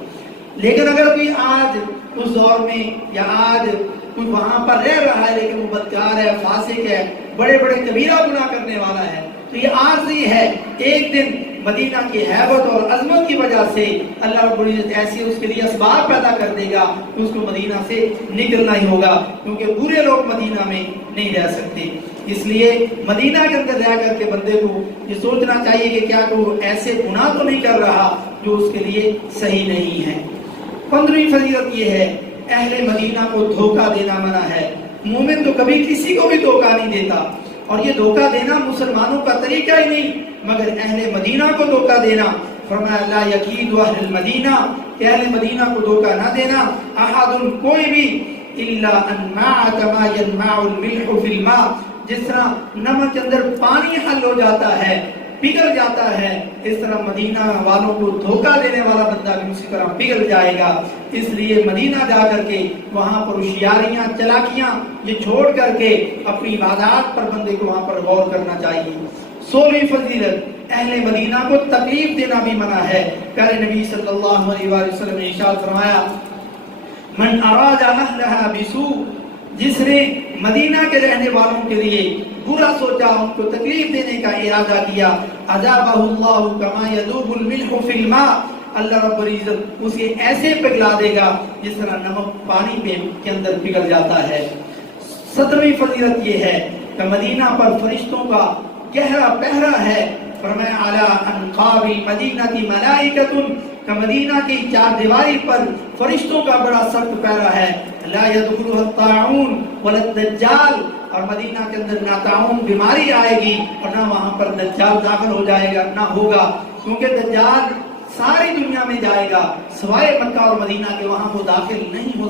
لیکن اگر کوئی آج اس دور میں یا آج کوئی وہاں پر رہ رہا ہے لیکن وہ بدکار ہے، فاسق ہے، بڑے بڑے کبیرہ گناہ کرنے والا ہے، تو یہ عارضی ہے. ایک دن مدینہ کی حیبت اور عظمت کی وجہ سے اللہ رب العزت ایسی اس کے لیے اسباب پیدا کر دے گا کہ اس کو مدینہ سے نکلنا ہی ہوگا، کیونکہ برے لوگ مدینہ میں نہیں رہ سکتے. اس لیے مدینہ کے اندر رہ کر کے بندے کو یہ سوچنا چاہیے کہ کیا وہ ایسے گناہ تو نہیں کر رہا جو اس کے لیے صحیح نہیں ہے. 15ویں فضیلت یہ ہے، اہل مدینہ کو دھوکہ دینا منع ہے. مومن تو کبھی کسی کو بھی دھوکہ نہیں دیتا، اور یہ دھوکہ دینا مسلمانوں کا طریقہ ہی نہیں، مگر اہل مدینہ کو دھوکہ دینا. فرمایا لا یکید اہل المدینہ، کہ اہل مدینہ کو دھوکہ نہ دینا. احد، کوئی بھی، الا انماع کما ينمع الملح في الماء، جس طرح نمک کے اندر پانی حل ہو جاتا ہے، پگھل جاتا ہے، اس طرح مدینہ والوں کو دھوکہ دینے والا بندہ بھی اسی طرح پگھل جائے گا. اس لیے مدینہ جا کر کے وہاں پر ہوشیاریاں، چلاکیاں یہ چھوڑ کر کے اپنی عبادات پر بندے کو وہاں پر غور کرنا چاہیے. 16ویں فضیلت، اہل مدینہ کو تکلیف دینا بھی منع ہے. پیارے نبی صلی اللہ علیہ وسلم نے ارشاد فرمایا من اراد اہلها بسوء، جس نے مدینہ کے رہنے والوں کے لیے برا سوچا، ان کو تکلیف دینے کا ارادہ کیا، عذابہ اللہ کما یذوب الملح فی الماء، اللہ رب العزت اسے ایسے پگھلا دے گا جس طرح نمک پانی کے اندر پگھل جاتا ہے۔ 17ویں فضیلت یہ ہے کہ مدینہ پر فرشتوں کا گہرا پہرا ہے۔ فرمایا علی انقاب المدینہ ملائکۃ، کہ مدینہ کی چار دیواری پر فرشتوں کا بڑا سخت پہرا ہے۔ لا يدخلها الطاعون ولا الدجال، اور مدینہ کے اندر نہ طاعون بیماری آئے گی اور نہ وہاں پر دجال داخل ہو جائے گا، نہ ہوگا، کیونکہ دجال ساری دنیا میں جائے گا سوائے مکہ اور مدینہ کے، وہاں وہ داخل نہیں ہو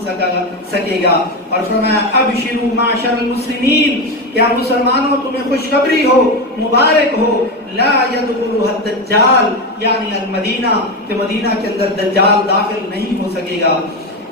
سکے گا۔ اور فرمایا ابشروا معشر المسلمین، کیا مسلمانوں تمہیں خوشخبری ہو، مبارک ہو، لا يدخلها الدجال، یعنی المدینہ، کہ مدینہ کے اندر دجال داخل نہیں ہو سکے گا۔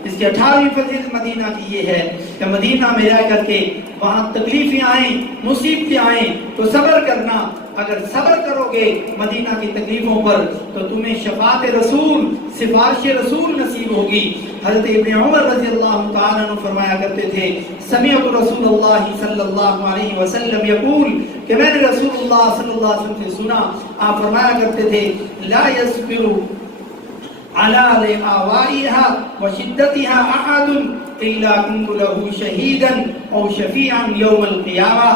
اس کی 18ویں فضیلت مدینہ کی یہ ہے کہ مدینہ میں رہ کر کے وہاں تکلیفیں آئیں، مصیبتیں آئیں تو صبر کرنا۔ اگر صبر کرو گے مدینہ کی تکلیفوں پر تو تمہیں شفاعت رسول، سفارش رسول نصیب ہوگی۔ حضرت ابن عمر رضی اللہ تعالیٰ عنہ فرمایا کرتے تھے، سمعت رسول اللہ صلی اللہ علیہ وسلم یقول، کہ میں نے رسول اللہ صلی اللہ علیہ وسلم سے سنا، آپ فرمایا کرتے تھے، لا يصبر على لآوائها وشدتها أحد إلا كنت له شهيدا أو شفيعا يوم القيامة،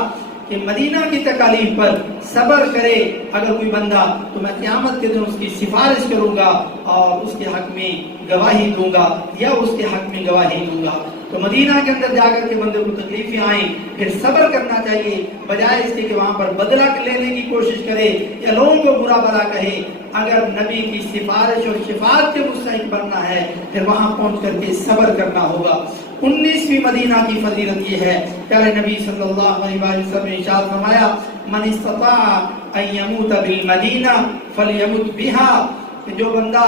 کہ مدینہ کی تکالیف پر صبر کرے اگر کوئی بندہ تو میں قیامت کے دن اس کی سفارش کروں گا اور اس کے حق میں گواہی دوں گا، یا اس کے حق میں گواہی دوں گا۔ تو مدینہ کے اندر جا کر کے بندے کو تکلیفیں آئیں، پھر صبر کرنا چاہیے، بجائے اس کے کہ وہاں پر بدلہ لینے کی کوشش کرے یا لوگوں کو برا بھلا کہے۔ اگر نبی کی سفارش اور شفاعت کے مستحق بننا ہے پھر وہاں پہنچ کر کے صبر کرنا ہوگا۔ 19ویں مدینہ کی فضیلت یہ ہے، پیارے نبی صلی اللہ علیہ وسلم نے ارشاد فرمایا، من استطاع ان يموت بالمدینہ فلیمت بها، کہ جو بندہ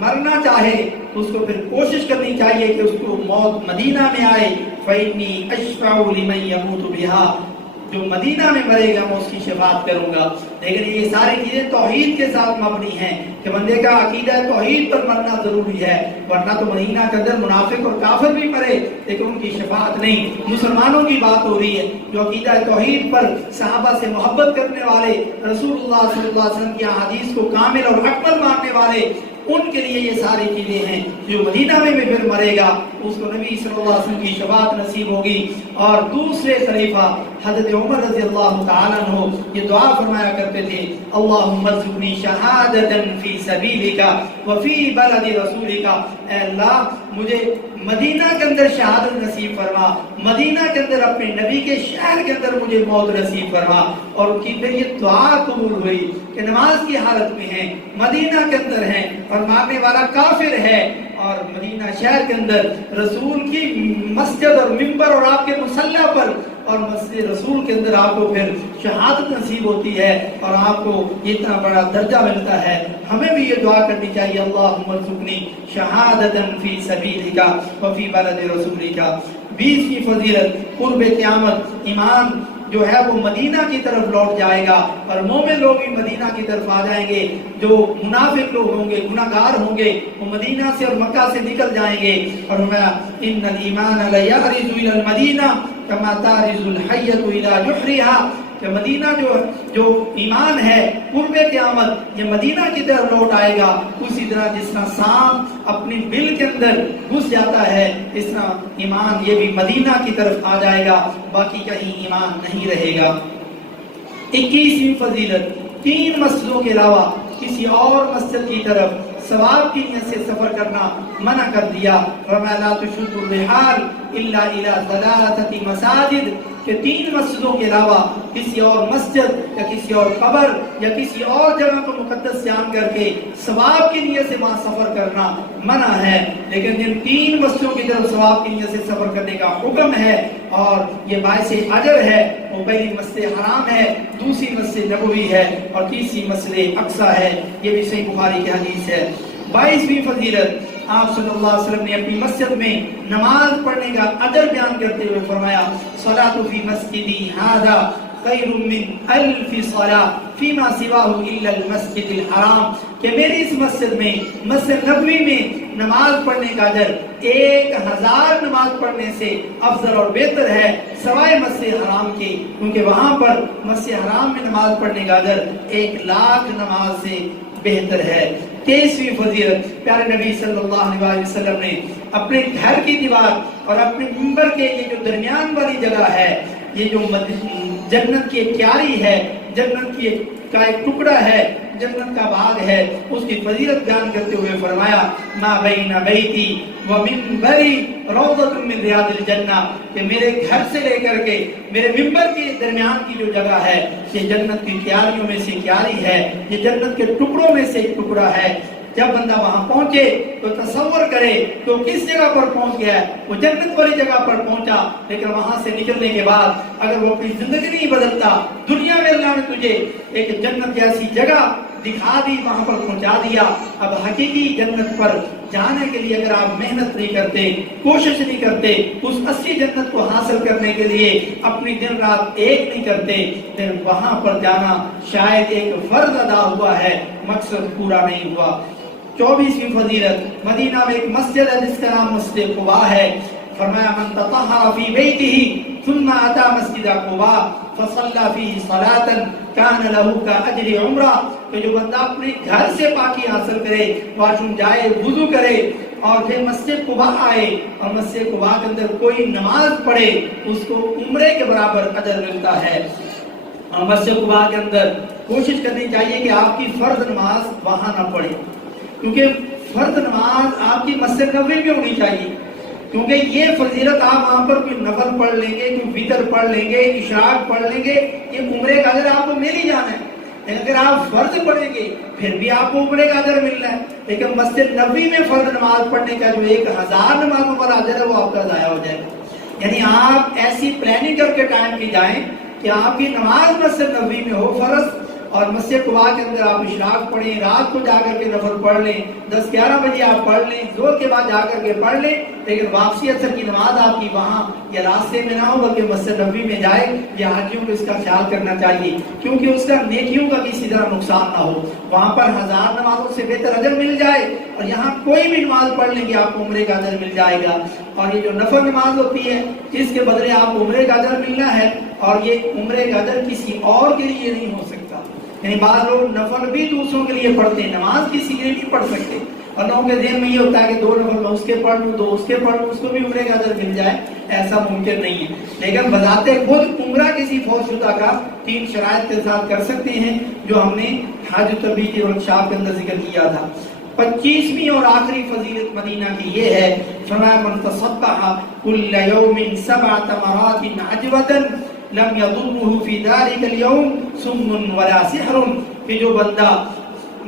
مرنا چاہے اس کو پھر کوشش کرنی چاہیے کہ اس کو موت مدینہ میں آئے۔ فإنی اشفع لمن يموت بها، جو مدینہ میں مرے گا میں اس کی شفاعت کروں گا۔ لیکن یہ ساری چیزیں توحید کے ساتھ مبنی ہیں کہ بندے کا عقیدہ توحید پر مرنا ضروری ہے، ورنہ تو مدینہ کے اندر منافق اور کافر بھی مرے لیکن ان کی شفاعت نہیں۔ مسلمانوں کی بات ہو رہی ہے جو عقیدہ توحید پر، صحابہ سے محبت کرنے والے، رسول اللہ صلی اللہ علیہ وسلم کی احادیث کو کامل اور اکمل ماننے والے، ان کے لیے یہ ساری چیزیں ہیں۔ جو مدینہ میں پھر مرے گا اس کو نبی صلی اللہ علیہ وسلم کی شفاعت نصیب ہوگی۔ اور دوسرے خلیفہ حضرت عمر رضی اللہ تعالیٰ عنہ یہ دعا فرمایا کرتے تھے، اللہم ارزقنی شہادتا فی سبیلک وفی بلد رسولک، اے اللہ مجھے مدینہ کے اندر شہادت نصیب فرما، مدینہ کے اندر اپنے نبی کے شہر کے اندر مجھے موت نصیب فرما۔ اور ان کی پھر یہ دعا قبول ہوئی کہ نماز کی حالت میں ہیں، مدینہ کے اندر ہیں اور مارنے والا کافر ہے، اور مدینہ شہر کے اندر رسول کی مسجد اور منبر اور آپ کے مصلی پر اور مسجد رسول کے اندر آپ کو پھر شہادت نصیب ہوتی ہے اور آپ کو یہ اتنا بڑا درجہ ملتا ہے۔ ہمیں بھی یہ دعا کرنی چاہیے، اللہم ارزقنی شہادتا فی سبیلک وفی بلد رسولک۔ 20ویں فضیلت، قرب قیامت ایمان جو ہے وہ مدینہ کی طرف لوٹ جائے گا اور مومن لوگ بھی مدینہ کی طرف آ جائیں گے۔ جو منافق لوگ ہوں گے، گناہ گار ہوں گے، وہ مدینہ سے اور مکہ سے نکل جائیں گے۔ اور فرمایا ان الایمان لیرز الی المدینہ کما تارز الحیۃ الی جحرہا، کہ مدینہ جو ایمان ہے قرب قیامت یہ مدینہ کی طرف لوٹ آئے گا، اسی طرح جس طرح سانپ اپنی بل کے اندر گھس جاتا ہے اس طرح ایمان یہ بھی مدینہ کی طرف آ جائے گا، باقی کہیں ایمان نہیں رہے گا۔ 21ویں فضیلت، 3 مسجدوں کے علاوہ کسی اور مسجد کی طرف ثواب کی نیت سے سفر کرنا منع کر دیا۔ فرمایا لا تشد الرحال الا الى 3 مساجد، کہ 3 مسجدوں کے علاوہ کسی اور مسجد یا کسی اور قبر یا کسی اور جگہ کو مقدس جان کر کے ثواب کی نیت سے وہاں سفر کرنا منع ہے۔ لیکن جن 3 مسجدوں کی طرف ثواب کی نیت سے سفر کرنے کا حکم ہے اور یہ باعث اجر ہے، وہ پہلی مسجد حرام ہے، دوسری مسجد نبوی ہے اور تیسری مسجد اقصی ہے۔ یہ بھی صحیح بخاری کی حدیث ہے۔ 22ویں فضیلت، آپ صلی اللہ علیہ وسلم نے اپنی مسجد میں نماز پڑھنے کا اجر بیان کرتے ہوئے فرمایا صلاۃ فی مسجدی ھذا خیر من 1000 صلاۃ فیما سواہ الا المسجد الحرام، کہ میری اس مسجد میں، مسجد نبوی میں نماز پڑھنے کا اجر 1000 نماز پڑھنے سے افضل اور بہتر ہے سوائے مسجد حرام کے، کیونکہ وہاں پر مسجد حرام میں نماز پڑھنے کا اجر 1,00,000 نماز سے بہتر ہے۔ 23ویں فضیلت پیارے نبی صلی اللہ علیہ وسلم نے اپنے گھر کی دیوار اور اپنے منبر کے یہ جو درمیان والی جگہ ہے، یہ جو جنت کی ایک کیاری ہے، جنت کی کا ایک ٹکڑا ہے، جنت کا باغ ہے، اس کی فضیلت بیان کرتے ہوئے فرمایا ما بین بیتی و منبری روضۃ من ریاض الجنہ، کہ میرے گھر سے لے کر کے میرے منبر کے درمیان کی جو جگہ ہے یہ جنت کی کیاریوں میں سے کیاری ہے، یہ جنت کے ٹکڑوں میں سے ایک ٹکڑا ہے۔ جب بندہ وہاں پہنچے تو تصور کرے تو کس جگہ پر پہنچ گیا ہے، وہ جنت والی جگہ پر پہنچا، لیکن وہاں سے نکلنے کے بعد اگر وہ اپنی زندگی نہیں بدلتا، دنیا میں اللہ نے تجھے ایک جنت جیسی جگہ دکھا دی، وہاں پر پہنچا دیا، اب حقیقی جنت پر جانے کے لیے اگر آپ محنت نہیں کرتے، کوشش نہیں کرتے، اس اصلی جنت کو حاصل کرنے کے لیے اپنی دن رات ایک نہیں کرتے، پھر وہاں پر جانا شاید ایک فرض ادا ہوا ہے، مقصد پورا نہیں ہوا۔ 24ویں فضیلت، مدینہ میں ایک مسجد ہے جس کا نام مسجد قباء ہے، فرمایا من تطہر فی بیتہ ثم اتى مسجد قباء فصلى فيه صلاة كان له كأجر عمرہ، کہ جو بندہ اپنے گھر سے پاکی حاصل کرے، واش روم جائے، وضو کرے اور پھر مسجد قباء آئے اور مسجد قباء کے اندر کوئی نماز پڑھے، اس کو عمرے کے برابر اجر ملتا ہے۔ اور مسجد قباء کے اندر کوشش کرنی چاہیے کہ آپ کی فرض نماز وہاں نہ پڑھے، کیونکہ فرض نماز آپ کی مسجد نبوی میں ہونی چاہیے، کیونکہ یہ فضیلت آپ وہاں پر کوئی نفل پڑھ لیں گے، کوئی وتر پڑھ لیں گے، اشراق پڑھ لیں گے، یہ عمرے کا اجر آپ کو مل ہی جانا ہے، لیکن اگر آپ فرض پڑھیں گے پھر بھی آپ کو عمرے کا اجر ملنا ہے، لیکن مسجد نبوی میں فرض نماز پڑھنے کا جو 1000 نمازوں پر اجر ہے وہ آپ کا ضائع ہو جائے گا۔ یعنی آپ ایسی پلاننگ کر کے ٹائم کی جائیں کہ آپ کی نماز مسجد نبوی میں ہو فرض، اور مسجد قباء کے اندر آپ اشراق پڑھیں، رات کو جا کر کے نفل پڑھ لیں، 10-11 بجے آپ پڑھ لیں، زور کے بعد جا کر کے پڑھ لیں، لیکن واپسی اثر کی نماز آپ کی وہاں یا راستے میں نہ ہو بلکہ مسجد نبوی میں جائے، یا حاجیوں کو اس کا خیال کرنا چاہیے، کیونکہ اس کا نیکیوں کا کسی طرح نقصان نہ ہو، وہاں پر 1000 نمازوں سے بہتر اجر مل جائے، اور یہاں کوئی بھی نماز پڑھ لیں گے آپ کو عمرے کا اجر مل جائے گا۔ اور یہ جو نفل نماز ہوتی ہے اس کے بدلے آپ کو عمرے کا اجر ملنا ہے، اور یہ عمرے کا اجر کسی اور کے لیے نہیں ہو سکتا، یعنی بعض لوگ نفل بھی دوسروں کے لیے پڑھتے ہیں، نماز کسی کے لیے نہیں پڑھ سکتے، اور لوگوں کے ذہن میں یہ ہوتا ہے کہ 2 نفل میں اس کے پڑھ لوں، 2 اس کے پڑھ لوں، اس کو بھی عمرے کا اجر مل جائے، ایسا ممکن نہیں ہے۔ لیکن بذات خود عمرہ کسی فوت شدہ کا 3 شرائط کے ساتھ کر سکتے ہیں، جو ہم نے حج تربیت کے ورکشاپ کے اندر ذکر کیا تھا۔ 25ویں اور آخری فضیلت مدینہ کی یہ ہے، فرمایا من تصبح کل یوم 7 تمرات عجوة لم يضره في ذلك اليوم سم ولا سحر، کہ جو بندہ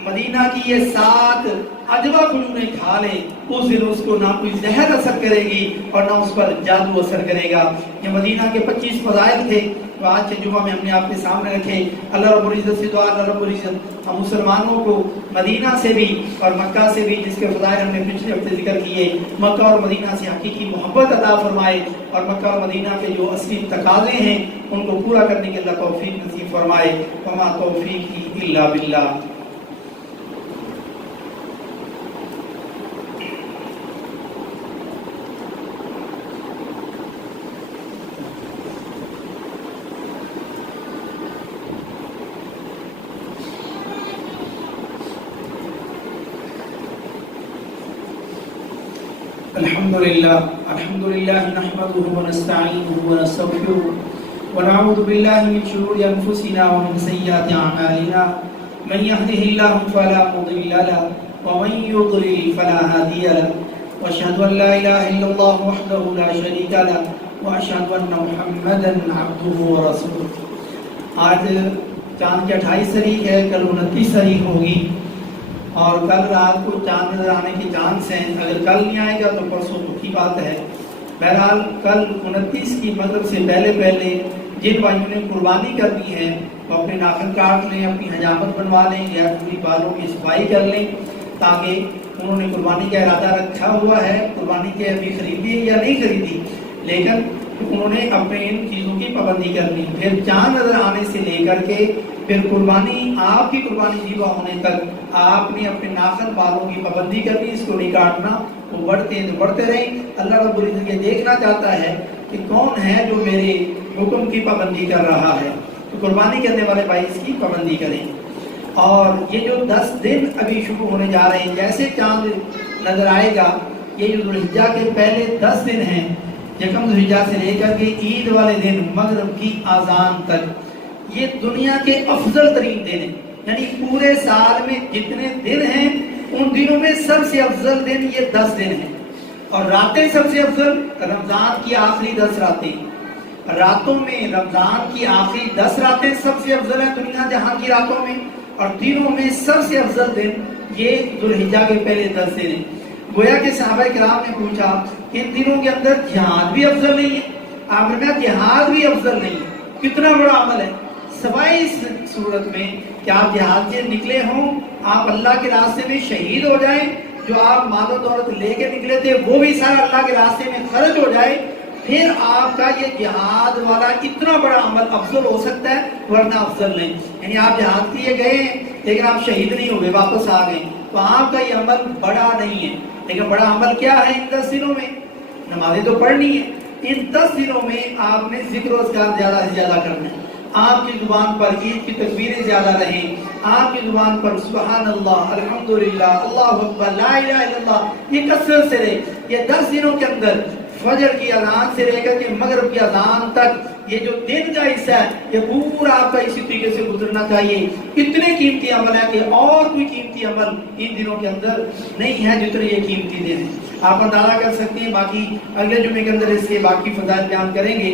مدینہ کی یہ 7 عجوہ کھجوریں کھا لے اس دن اس کو نہ کوئی زہر اثر کرے گی اور نہ اس پر جادو اثر کرے گا۔ یہ مدینہ کے 25 فضائل تھے جو آج کے جمعہ میں ہم نے آپ کے سامنے رکھے۔ اللہ رب العزت سے دعا، اللہ رب العزت ہم مسلمانوں کو مدینہ سے بھی اور مکہ سے بھی، جس کے فضائل ہم نے پچھلے ہفتے ذکر کیے، مکہ اور مدینہ سے حقیقی محبت عطا فرمائے، اور مکہ اور مدینہ کے جو اصلی تقاضے ہیں ان کو پورا کرنے کے اللہ توفیق نصیب فرمائے۔ وما توفیقی الا باللہ۔ الحمد لله نحمده ونستعينه ونستغفره ونعوذ بالله من شرور أنفسنا ومن سيئات أعمالنا، من يهده الله فلا مضل له ومن يضلل فلا هادي له، وأشهد أن لا إله إلا الله وحده لا شريك له وأشهد أن محمدا عبده ورسوله۔ آج چاند کی 28 تاریخ ہے، کل 29 تاریخ ہوگی، اور کل رات کو چاند نظر آنے کی چانس ہیں، اگر کل نہیں آئے گا تو پرسوں تو کی بات ہے۔ بہرحال کل 29 کی مغرب سے پہلے جن بھائیوں نے قربانی کرنی ہے وہ اپنے ناخن کاٹ لیں، اپنی حجامت بنوا لیں یا پوری بالوں کی صفائی کر لیں، تاکہ انہوں نے قربانی کا ارادہ رکھا ہوا ہے، قربانی کے ابھی خریدی یا نہیں خریدی، لیکن انہوں نے اپنے ان چیزوں کی پابندی کرنی۔ پھر چاند نظر آنے سے لے کر کے پھر قربانی، آپ کی قربانی ذبح ہونے تک آپ نے اپنے ناخن بالوں کی پابندی کرنی، اس کو نہیں کاٹنا، وہ بڑھتے ہیں تو بڑھتے رہیں۔ اللہ رب العزت یہ دیکھنا چاہتا ہے کہ کون ہے جو میرے حکم کی پابندی کر رہا ہے، تو قربانی کرنے والے بھائی اس کی پابندی کریں۔ اور یہ جو 10 دن ابھی شروع ہونے جا رہے ہیں، جیسے چاند نظر آئے گا، یہ جو ذوالحجہ کے پہلے 10 دن ہیں، یکم ذوالحجہ سے لے کر کے عید والے دن مغرب کی اذان تک، یہ دنیا کے افضل ترین دن ہیں. یعنی پورے سال میں جتنے دن ہیں ان دنوں میں سب سے افضل دن یہ 10 دن ہیں. اور راتیں سب سے افضل رمضان کی آخری 10 راتیں. راتوں میں رمضان کی آخری 10 راتیں سب سے افضل ہیں دنیا جہاں کی راتوں میں، اور دنوں میں سب سے افضل دن یہ ذوالحجہ کے پہلے 10 دن ہیں. گویا کہ صحابہ کرام نے پوچھا ان دنوں کے اندر جہاد بھی افضل نہیں ہے؟ آپ نے کہا جہاد بھی افضل نہیں ہے. کتنا بڑا عمل ہے، سوائے اس صورت میں کہ آپ جہاد سے نکلے ہوں، آپ اللہ کے راستے میں شہید ہو جائیں، جو آپ مال و دولت لے کے نکلے تھے وہ بھی سارا اللہ کے راستے میں خرچ ہو جائے، پھر آپ کا یہ جہاد والا اتنا بڑا عمل افضل ہو سکتا ہے، ورنہ افضل نہیں. یعنی آپ جہاد کے لیے گئے ہیں لیکن آپ شہید نہیں ہوئے، واپس آ گئے، تو آپ کا یہ عمل بڑا نہیں ہے. لیکن بڑا عمل کیا ہے؟ ان 10 دنوں میں نمازیں تو پڑھنی ہے. ان 10 دنوں میں آپ نے ذکر و اذکار زیادہ سے زیادہ کرنا ہے. آپ کی زبان پر عید کی تکبیریں زیادہ رہیں، آپ کی زبان پر سبحان اللہ، الحمدللہ، اللہ اکبر، لا الہ الا اللہ، یہ کثرت سے رہے. یہ 10 دنوں کے اندر فجر کی اذان سے لے کر کے مغرب کی اذان تک یہ جو دن کا حصہ ہے یہ پورا آپ کا اسی طریقے سے گزرنا چاہیے. اتنے قیمتی عمل ہے کہ اور کوئی قیمتی عمل ان دنوں کے اندر نہیں ہے جتنے یہ قیمتی دن ہیں. آپ اندازہ کر سکتے ہیں، باقی اگلے جمعے کے اندر اس کے باقی فضائل بیان کریں گے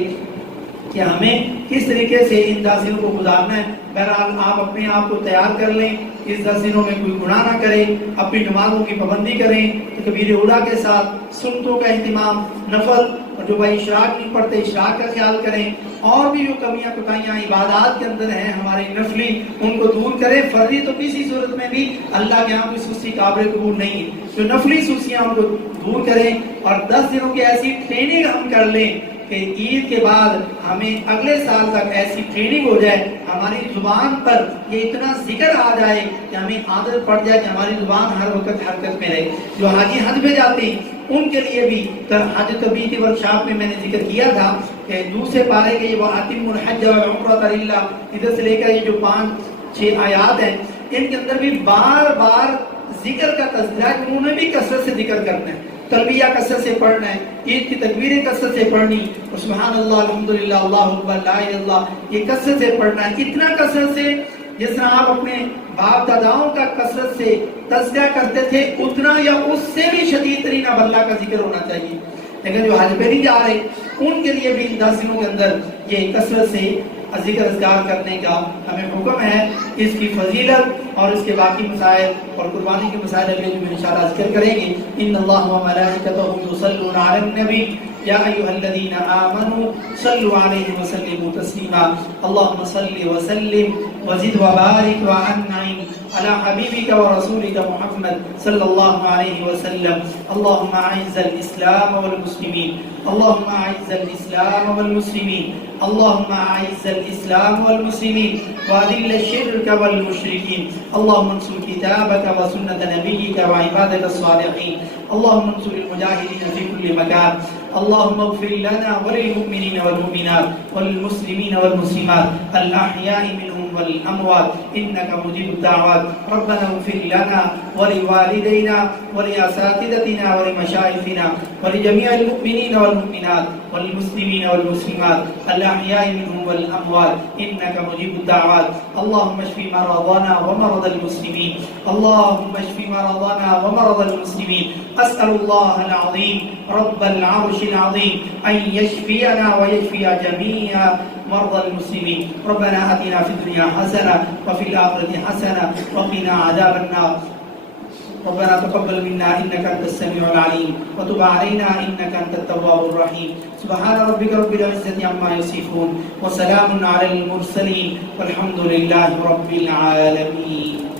کہ ہمیں کس طریقے سے ان 10 دنوں کو گزارنا ہے. بہرحال آپ اپنے آپ کو تیار کر لیں، اس 10 دنوں میں کوئی گناہ نہ کریں، اپنی نمازوں کی پابندی کریں، تکبیر اولیٰ کے ساتھ سنتوں کا اہتمام، نفل، اور جو بھائی اشراق نہیں پڑھتے اشراق کا خیال کریں، اور بھی جو کمیاں کوتاہیاں عبادات کے اندر ہیں ہمارے نفلی ان کو دور کریں. فرضی تو کسی صورت میں بھی اللہ کے یہاں کوئی سستی قابل قبول نہیں ہے، جو نفلی سستیاں ان کو دور کریں. اور 10 دنوں کی ایسی ٹریننگ ہم کر لیں کہ عید کے بعد ہمیں اگلے سال تک ایسی ٹریننگ ہو جائے، ہماری زبان پر یہ اتنا ذکر آ جائے کہ ہمیں عادت پڑ جائے کہ ہماری زبان ہر وقت حرکت میں رہے. جو حاجی حج میں جاتے ہیں ان کے لیے بھی حج تربیت کی ورکشاپ میں نے ذکر کیا تھا کہ دوسرے پارے کے یہ وَأَتِمُّ الْحَجَّ وَالْعُمْرَةَ لِلَّهِ، ادھر سے لے کر یہ جو 5-6 آیات ہیں ان کے اندر بھی بار بار ذکر کا تذکرہ ہے کہ انہوں نے بھی کثرت سے ذکر کرنا ہے، تلبیہ کثرت سے پڑھنا ہے، عید کی تکبیریں کثرت سے پڑھنی، اور سبحان اللہ، الحمدللہ، اللہ اکبر، لا الہ الا اللہ یہ کثرت سے پڑھنا ہے. اتنا کثرت سے جس طرح آپ اپنے باپ داداؤں کا کثرت سے تذکرہ کرتے تھے اتنا یا اس سے بھی شدید ترین اب اللہ کا ذکر ہونا چاہیے. لیکن جو حج پہ نہیں جا رہے ان کے لیے بھی 10 دنوں کے اندر یہ کثرت سے ذکر اذکار کرنے کا ہمیں حکم ہے. اس کی فضیلت اور اس کے باقی مسائل اور قربانی کے مسائل اگلے جو انشاءاللہ ذکر کریں گے. ان اللہ و ملائکتہ یصلون علی النبی یا ایھا الذین آمنوا صلوا علیہ وسلموا تسلیما. اللهم صل وسلم وزد وبارك وانعم على حبيبك ورسولك محمد صلى الله عليه وسلم. اللهم اعز الاسلام والمسلمين، اللهم اعز الاسلام والمسلمين، اللهم اعز الاسلام والمسلمين واذل الشرك والمشركين. اللهم انصر كتابك وسنة نبيك وعبادك الصالحين. اللهم انصر المجاهدين في كل مكان. اللهم اغفر لنا وللمؤمنين والمؤمنات والمسلمين والمسلمات الأحياء منهم والأموات إنك مجيب الدعوات. ربنا اغفر لنا ولوالدينا ولأساتذتنا ولمشايخنا ولجميع المؤمنين والمؤمنات والمسلمين والمسلمات الأحياء منهم والأموات إنك مجيب الدعوات. اللهم اشف مرضانا ومرضى المسلمين، اللهم اشف مرضانا ومرضى المسلمين. أسأل الله العظيم رب العرش العظيم أن يشفينا ويشفي جميع مرضى المسلمين. ربنا آتنا في الدنيا حسنة وفي الآخرة حسنة وقنا عذاب النار. ربنا تقبل منا إنك أنت السميع العليم وتب علينا إنك أنت التواب الرحيم. سبحان ربك رب العزة عما يصفون وسلام على المرسلين والحمد لله رب العالمين.